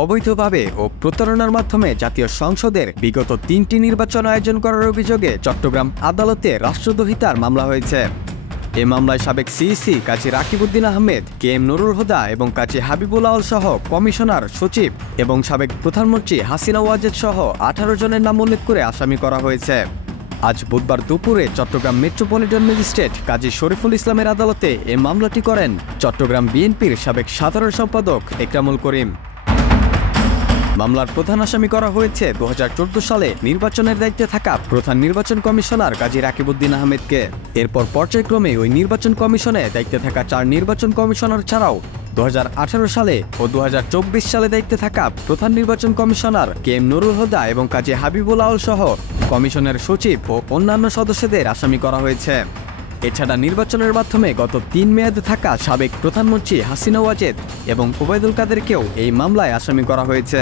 অবৈধভাবে ও প্রতারণার মাধ্যমে জাতীয় সংসদের বিগত ৩টি নির্বাচন আয়োজন করার অভিযোগে চট্টগ্রাম আদালতে রাষ্ট্রদ্রোহিতার মামলা হয়েছে। এ মামলায় সাবেক সিইসি কাজী রাকিবউদ্দিন আহমেদ, কে এম নুরুল হুদা এবং কাজী হাবিবুল আউল সহ কমিশনার, সচিব এবং সাবেক প্রধানমন্ত্রী হাসিনা ওয়াজেদ সহ ১৮ জনের নাম উল্লেখ করে আসামি করা হয়েছে। আজ বুধবার দুপুরে চট্টগ্রাম মেট্রোপলিটন ম্যাজিস্ট্রেট কাজী শরীফুল ইসলামের আদালতে এ মামলাটি করেন চট্টগ্রাম বিএনপির সাবেক সাধারণ সম্পাদক একরামুল করিম। মামলার প্রধান আসামি করা হয়েছে ২০১৪ সালে নির্বাচনের দায়িত্বে থাকা প্রধান নির্বাচন কমিশনার কাজী রাকিবউদ্দিন আহমেদকে। এরপর পর্যায়ক্রমে ওই নির্বাচন কমিশনে দায়িত্বে থাকা ৪ নির্বাচন কমিশনার ছাড়াও ২০১৮ সালে ও ২০২৪ সালে দায়িত্বে থাকা প্রধান নির্বাচন commissioner K M Nurul Huda এবং কাজী হাবিবুল আউল সহ কমিশনের সচিব ও অন্যান্য সদস্যদের আসামি করা হয়েছে। এছাড়া নির্বাচনের মাধ্যমে গত ৩ মেয়াদে থাকা সাবেক প্রধানমন্ত্রী হাসিনা ওয়াজেদ এবং ওবায়দুল কাদেরকেও এই মামলায় আসামি করা হয়েছে।